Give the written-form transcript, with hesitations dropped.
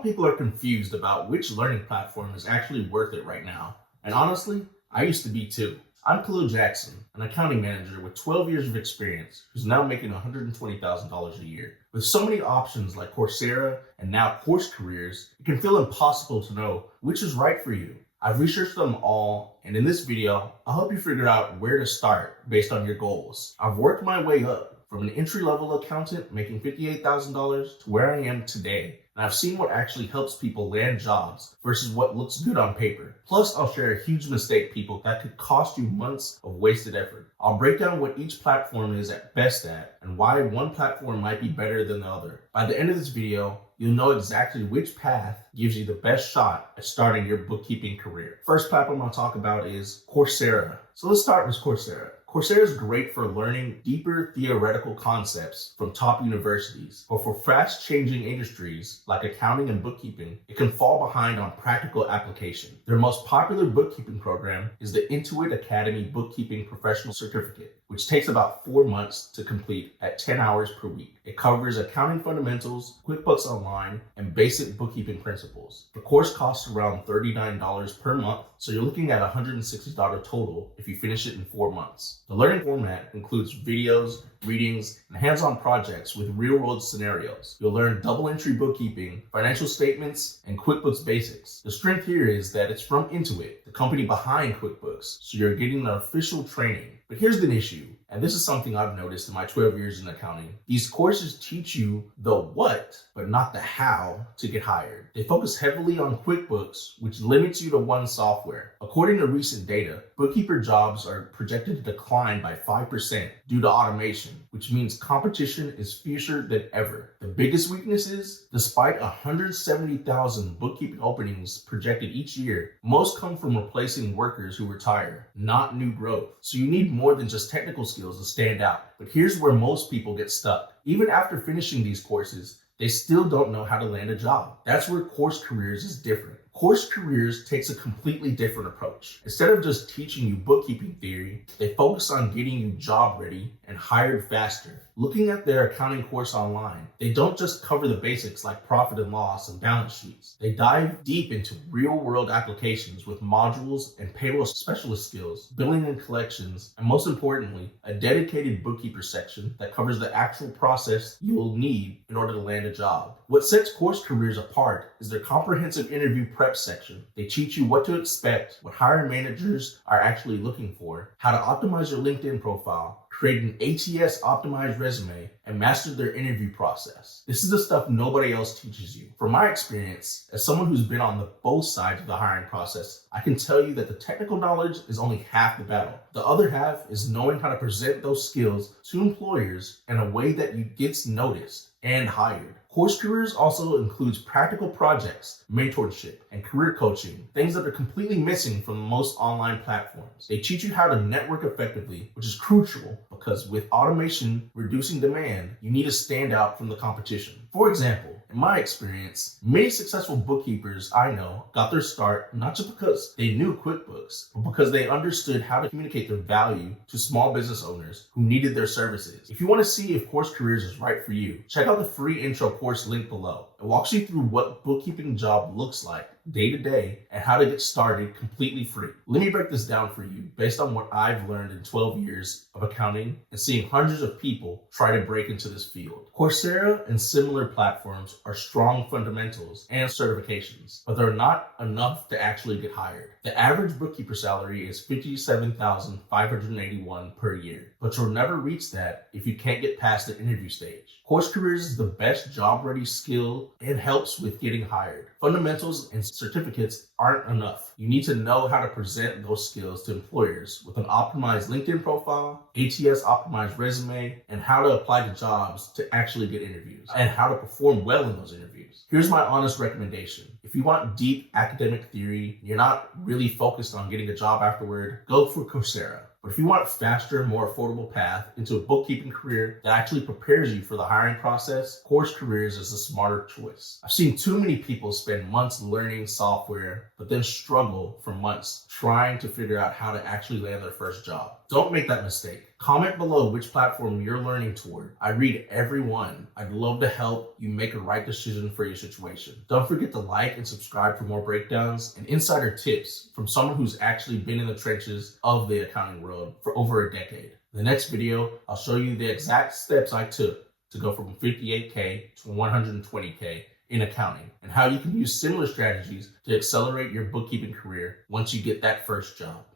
of people are confused about which learning platform is actually worth it right now. And honestly, I used to be too. I'm Khalil Jackson, an accounting manager with 12 years of experience who's now making $120,000 a year. With so many options like Coursera and now CourseCareers, it can feel impossible to know which is right for you. I've researched them all, and in this video, I'll help you figure out where to start based on your goals. I've worked my way up from an entry-level accountant making $58,000 to where I am today. And I've seen what actually helps people land jobs versus what looks good on paper. Plus, I'll share a huge mistake that could cost you months of wasted effort. I'll break down what each platform is at best at and why one platform might be better than the other. By the end of this video, you'll know exactly which path gives you the best shot at starting your bookkeeping career. First platform I'll talk about is Coursera. So let's start with Coursera. Coursera is great for learning deeper theoretical concepts from top universities, but for fast-changing industries like accounting and bookkeeping, it can fall behind on practical application. Their most popular bookkeeping program is the Intuit Academy Bookkeeping Professional Certificate, which takes about 4 months to complete at 10 hours per week. It covers accounting fundamentals, QuickBooks Online, and basic bookkeeping principles. The course costs around $39 per month, so you're looking at $160 total if you finish it in 4 months. The learning format includes videos, readings, and hands-on projects with real-world scenarios. You'll learn double-entry bookkeeping, financial statements, and QuickBooks basics. The strength here is that it's from Intuit, the company behind QuickBooks, so you're getting the official training. But here's the issue, and this is something I've noticed in my 12 years in accounting. These courses teach you the what, but not the how to get hired. They focus heavily on QuickBooks, which limits you to one software. According to recent data, bookkeeper jobs are projected to decline by 5% due to automation, which means competition is fiercer than ever. The biggest weakness is, despite 170,000 bookkeeping openings projected each year, most come from replacing workers who retire, not new growth. So you need more than just technical skills to stand out. But here's where most people get stuck. Even after finishing these courses, they still don't know how to land a job. That's where CourseCareers is different. CourseCareers takes a completely different approach. Instead of just teaching you bookkeeping theory, they focus on getting you job ready and hired faster. Looking at their accounting course online, they don't just cover the basics like profit and loss and balance sheets. They dive deep into real-world applications with modules and payroll specialist skills, billing and collections, and most importantly, a dedicated bookkeeper section that covers the actual process you will need in order to land a job. What sets CourseCareers apart is their comprehensive interview prep section. They teach you what to expect, what hiring managers are actually looking for, how to optimize your LinkedIn profile, create an ATS optimized resume, and master their interview process. This is the stuff nobody else teaches you. From my experience, as someone who's been on both sides of the hiring process, I can tell you that the technical knowledge is only half the battle. The other half is knowing how to present those skills to employers in a way that you gets noticed and hired. CourseCareers also includes practical projects, mentorship, and career coaching, things that are completely missing from most online platforms. They teach you how to network effectively, which is crucial because with automation reducing demand, you need to stand out from the competition. For example, in my experience, many successful bookkeepers I know got their start not just because they knew QuickBooks, but because they understood how to communicate their value to small business owners who needed their services. If you want to see if CourseCareers is right for you, check out the free intro course link below. It walks you through what bookkeeping job looks like day to day and how to get started completely free. Let me break this down for you based on what I've learned in 12 years of accounting and seeing hundreds of people try to break into this field. Coursera and similar platforms are strong fundamentals and certifications, but they're not enough to actually get hired. The average bookkeeper salary is $57,581 per year, but you'll never reach that if you can't get past the interview stage. CourseCareers is the best job-ready skill and helps with getting hired. Fundamentals and certificates aren't enough. You need to know how to present those skills to employers with an optimized LinkedIn profile, ATS optimized resume, and how to apply to jobs to actually get interviews, and how to perform well in those interviews. Here's my honest recommendation. If you want deep academic theory, you're not really focused on getting a job afterward, go for Coursera. But if you want a faster, more affordable path into a bookkeeping career that actually prepares you for the hiring process, CourseCareers is a smarter choice. I've seen too many people spend months learning software, but then struggle for months trying to figure out how to actually land their first job. Don't make that mistake. Comment below which platform you're learning toward. I read every one. I'd love to help you make a right decision for your situation. Don't forget to like and subscribe for more breakdowns and insider tips from someone who's actually been in the trenches of the accounting world for over a decade. In the next video, I'll show you the exact steps I took to go from 58K to 120K in accounting, and how you can use similar strategies to accelerate your bookkeeping career once you get that first job.